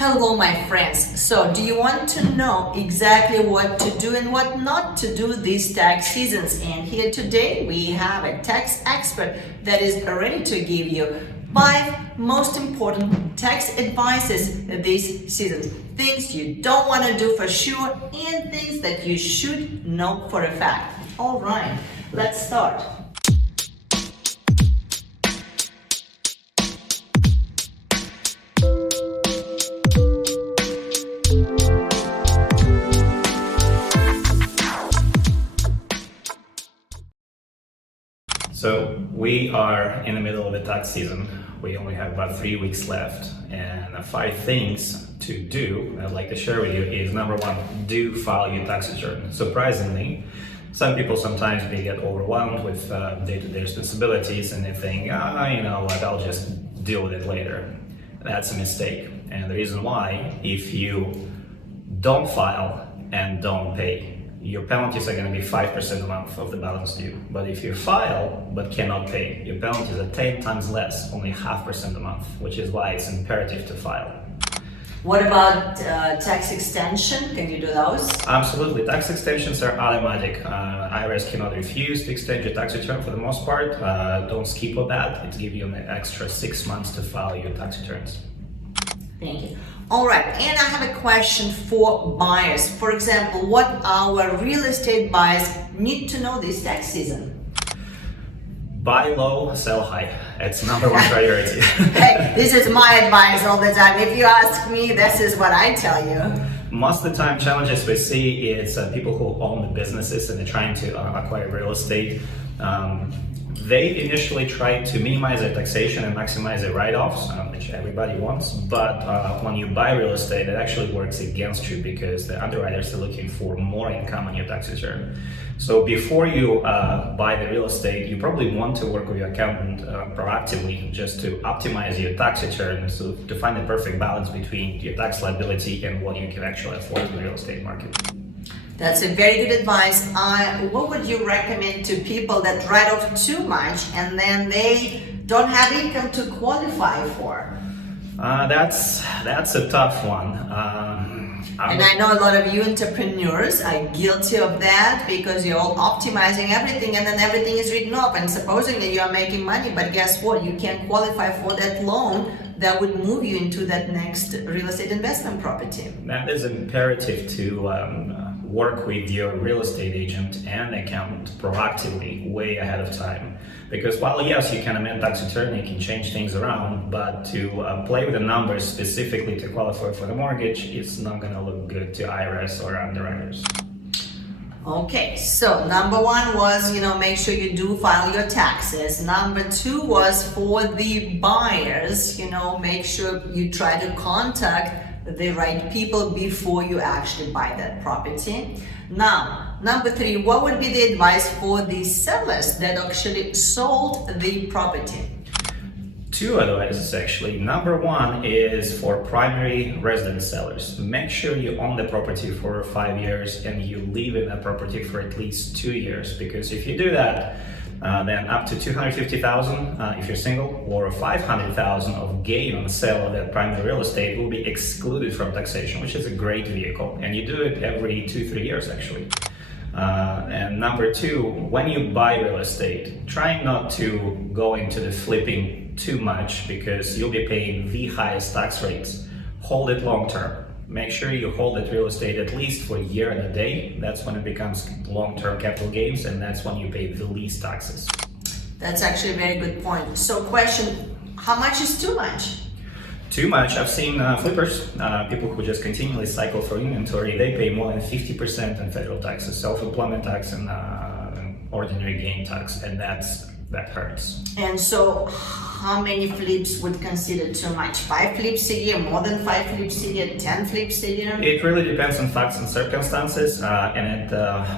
Hello, my friends. So, do you want to know exactly what to do and what not to do these tax seasons? And here today we have a tax expert that is ready to give you 5 most important tax advices this season. Things you don't want to do for sure and things that you should know for a fact. All right, let's start. So we are in the middle of the tax season. We only have about 3 weeks left, and 5 things to do I'd like to share with you is number 1, do file your tax return. Surprisingly, some people sometimes they get overwhelmed with day-to-day responsibilities and they think, you know what, I'll just deal with it later. That's a mistake, and the reason why, if you don't file and don't pay, your penalties are going to be 5% a month of the balance due. But if you file but cannot pay, your penalties are 10 times less, only 0.5% a month, which is why it's imperative to file. What about tax extension? Can you do those? Absolutely. Tax extensions are automatic. IRS cannot refuse to extend your tax return for the most part. Don't skip on that. It gives you an extra 6 months to file your tax returns. Thank you. All right, and I have a question for buyers. For example, what our real estate buyers need to know this tax season? Buy low, sell high. It's number 1 priority. Hey, this is my advice all the time. If you ask me, this is what I tell you. Most of the time, challenges we see is people who own the businesses and they're trying to acquire real estate. They initially try to minimize their taxation and maximize their write-offs, which everybody wants. But when you buy real estate, it actually works against you because the underwriters are looking for more income on your tax return. So before you buy the real estate, you probably want to work with your accountant proactively just to optimize your tax return, so to find the perfect balance between your tax liability and what you can actually afford in the real estate market. That's a very good advice. What would you recommend to people that write off too much and then they don't have income to qualify for? That's a tough one. And I know a lot of you entrepreneurs are guilty of that because you're all optimizing everything and then everything is written off and supposedly you are making money, but guess what? You can't qualify for that loan that would move you into that next real estate investment property. That is imperative to work with your real estate agent and accountant proactively, way ahead of time. Because while yes, you can amend tax return, you can change things around, but to play with the numbers specifically to qualify for the mortgage, it's not going to look good to IRS or underwriters. Okay, so number 1 was, make sure you do file your taxes. Number 2 was for the buyers, make sure you try to contact the right people before you actually buy that property. Now, number 3, what would be the advice for the sellers that actually sold the property? 2 advices actually. Number 1 is for primary residence sellers. Make sure you own the property for 5 years and you live in that property for at least 2 years, because if you do that, then up to $250,000 if you're single, or $500,000 of gain on the sale of that primary real estate will be excluded from taxation, which is a great vehicle, and you do it every 2-3 years actually. And number 2, when you buy real estate, try not to go into the flipping too much because you'll be paying the highest tax rates. Hold it long term. Make sure you hold that real estate at least for a year and a day. That's when it becomes long-term capital gains, and that's when you pay the least taxes. That's actually a very good point. So question, how much is too much? Too much. I've seen flippers, people who just continually cycle for inventory, they pay more than 50% in federal taxes, self-employment tax and ordinary gain tax, and that hurts. And so how many flips would consider too much? 5 flips a year, more than 5 flips a year, 10 flips a year? It really depends on facts and circumstances, and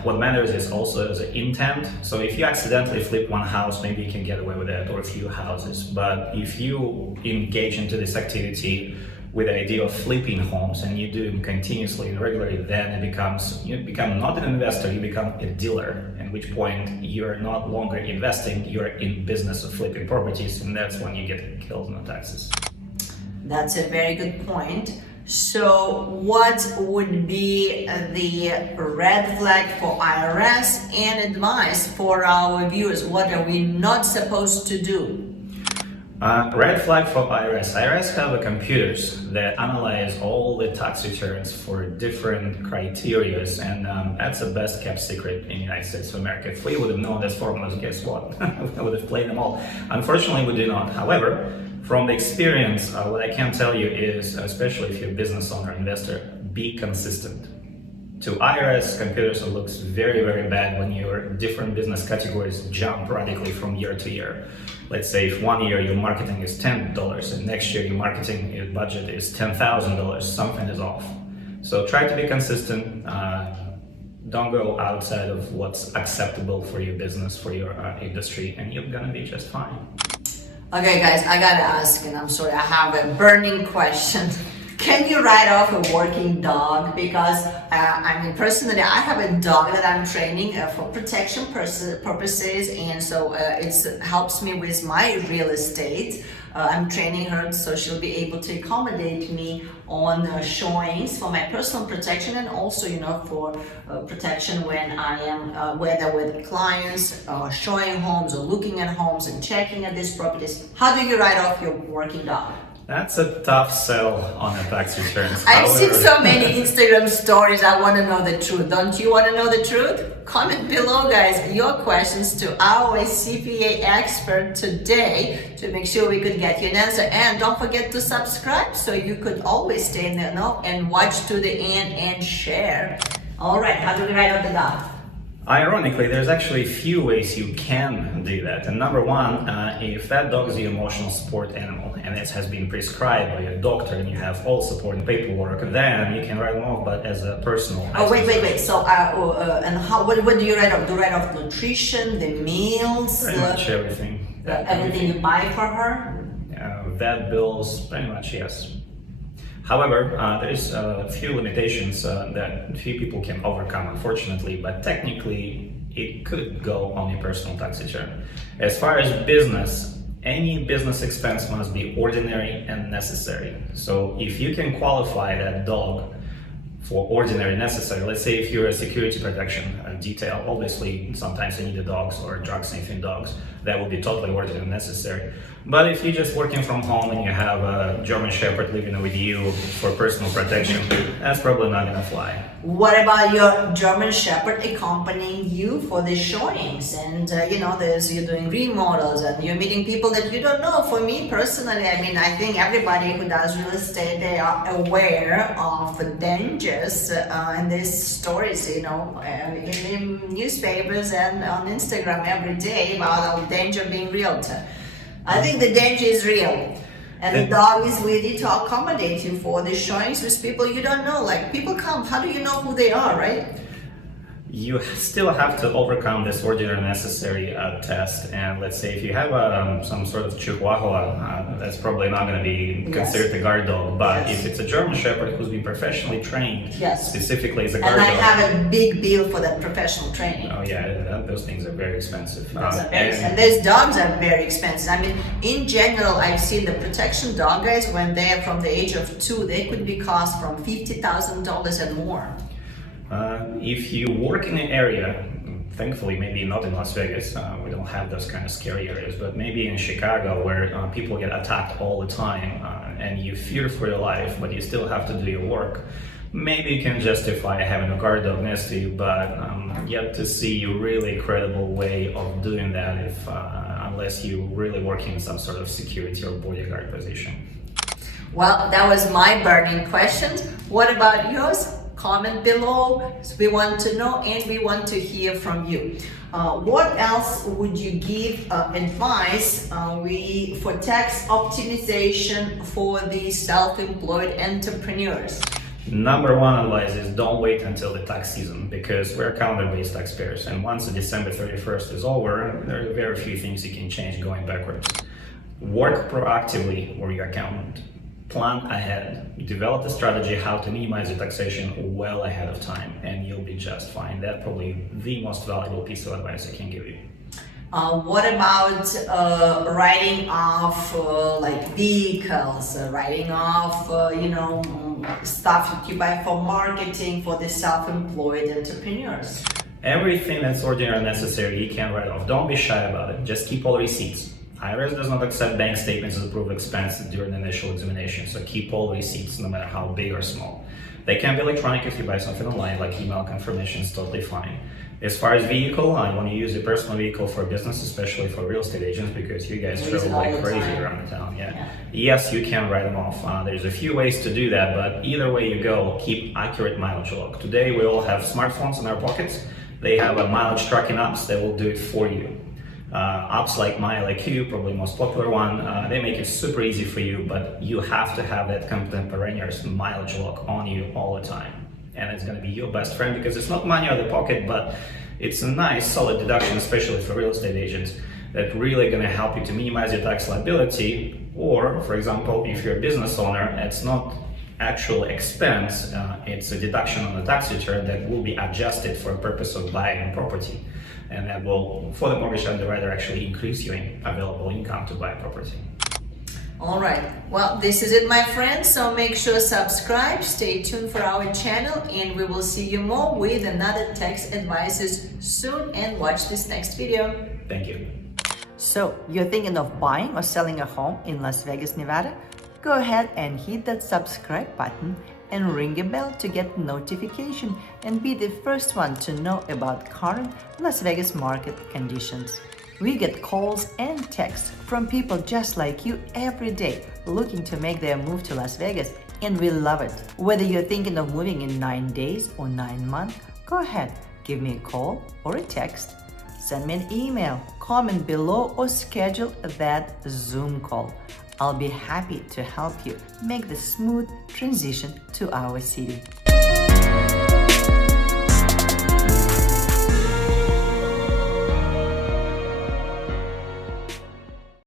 what matters is also the intent. So if you accidentally flip one house, maybe you can get away with that, or a few houses. But if you engage into this activity with the idea of flipping homes and you do them continuously and regularly, then you become not an investor, you become a dealer, at which point you're not longer investing, you're in business of flipping properties, and that's when you get killed on the taxes. That's a very good point. So what would be the red flag for IRS and advice for our viewers? What are we not supposed to do? Red flag for IRS. IRS have a computers that analyze all the tax returns for different criterias, and that's the best kept secret in the United States of America. If we would have known these formulas, guess what? We would have played them all. Unfortunately, we do not. However, from the experience, what I can tell you is, especially if you're a business owner, investor, be consistent. To IRS, computers, it looks very, very bad when your different business categories jump radically from year to year. Let's say if one year your marketing is $10 and next year your marketing budget is $10,000, something is off. So try to be consistent. Don't go outside of what's acceptable for your business, for your industry, and you're gonna be just fine. Okay guys, I gotta ask, and I'm sorry, I have a burning question. Can you write off a working dog? Because personally, I have a dog that I'm training for protection purposes, and so it helps me with my real estate. I'm training her so she'll be able to accommodate me on showings for my personal protection, and also, for protection when I am whether with clients, showing homes or looking at homes and checking at these properties. How do you write off your working dog? That's a tough sell on the tax returns. I've seen so many Instagram stories. I want to know the truth. Don't you want to know the truth? Comment below, guys, your questions to our CPA expert today to make sure we could get you an answer. And don't forget to subscribe so you could always stay in the know and watch to the end and share. All right, how do we write off the dog? Ironically, there's actually a few ways you can do that. And number one, if that dog is your emotional support animal and it has been prescribed by a doctor and you have all support and paperwork, then you can write them off, but as a personal. Oh, wait. So, and how? What do you write off? Do you write off nutrition, the meals? Pretty much everything. Everything you buy for her? Vet bills, pretty much, yes. However, there's a few limitations that few people can overcome, unfortunately, but technically it could go on your personal tax return. As far as business, any business expense must be ordinary and necessary. So if you can qualify that dog for ordinary necessary, let's say if you're a security protection detail, obviously sometimes you need the dogs or drug sniffing dogs, that would be totally ordinary and necessary. But if you're just working from home and you have a German Shepherd living with you for personal protection, that's probably not gonna fly. What about your German Shepherd accompanying you for the showings? And you're doing remodels and you're meeting people that you don't know. For me personally, I think everybody who does real estate, they are aware of the dangers and these stories, in the newspapers and on Instagram every day about the danger of being a realtor. I think the danger is real. And the dog is ready to accommodate you for the showings with people you don't know. Like, people come, how do you know who they are, right? You still have to overcome this ordinary necessary test, and let's say if you have some sort of Chihuahua, that's probably not going to be considered a guard dog, but if it's a German Shepherd who's been professionally trained specifically as a guard dog. And I have a big bill for that professional training. Oh yeah, those things are very expensive. And those dogs are very expensive. In general, I've seen the protection dog guys, when they're from the age of 2, they could be cost from $50,000 and more. If you work in an area, thankfully maybe not in Las Vegas, we don't have those kind of scary areas, but maybe in Chicago where people get attacked all the time and you fear for your life, but you still have to do your work, maybe you can justify having a guard dog next to you, but yet to see a really credible way of doing that unless you really work in some sort of security or bodyguard position. Well, that was my burning questions. What about yours? Comment below. We want to know and we want to hear from you. What else would you give advice for tax optimization for the self-employed entrepreneurs? Number one advice is don't wait until the tax season, because we're calendar-based taxpayers, and once the December 31st is over, there are very few things you can change going backwards. Work proactively with your accountant. Plan ahead. Develop a strategy how to minimize your taxation well ahead of time, and you'll be just fine. That's probably the most valuable piece of advice I can give you. What about writing off like vehicles, writing off stuff that you buy for marketing for the self-employed entrepreneurs. Everything that's ordinary and necessary you can write off. Don't be shy about it. Just keep all receipts. IRS does not accept bank statements as approved expenses during the initial examination, so keep all receipts no matter how big or small. They can be electronic if you buy something online, like email confirmation is totally fine. As far as vehicle, I want to use a personal vehicle for business, especially for real estate agents, because you guys travel like crazy around the town. Yeah. Yes, you can write them off. There's a few ways to do that, but either way you go, keep accurate mileage log. Today we all have smartphones in our pockets. They have a mileage tracking apps that will do it for you. Apps like MyLIQ, probably most popular one, they make it super easy for you, but you have to have that contemporaneous mileage log on you all the time. And it's going to be your best friend because it's not money out of the pocket, but it's a nice solid deduction, especially for real estate agents, that really going to help you to minimize your tax liability. Or, for example, if you're a business owner, it's not actual expense, it's a deduction on the tax return that will be adjusted for a purpose of buying property. And that will, for the mortgage underwriter, actually increase your available income to buy property. All right, well, this is it, my friends. So make sure subscribe, stay tuned for our channel, and we will see you more with another tax advices soon. And watch this next video. Thank you. So you're thinking of buying or selling a home in Las Vegas, Nevada? Go ahead and hit that subscribe button and ring a bell to get notification and be the first one to know about current Las Vegas market conditions. We get calls and texts from people just like you every day looking to make their move to Las Vegas, and we love it. Whether you're thinking of moving in 9 days or 9 months, go ahead, give me a call or a text. Send me an email, comment below, or schedule that Zoom call. I'll be happy to help you make the smooth transition to our city.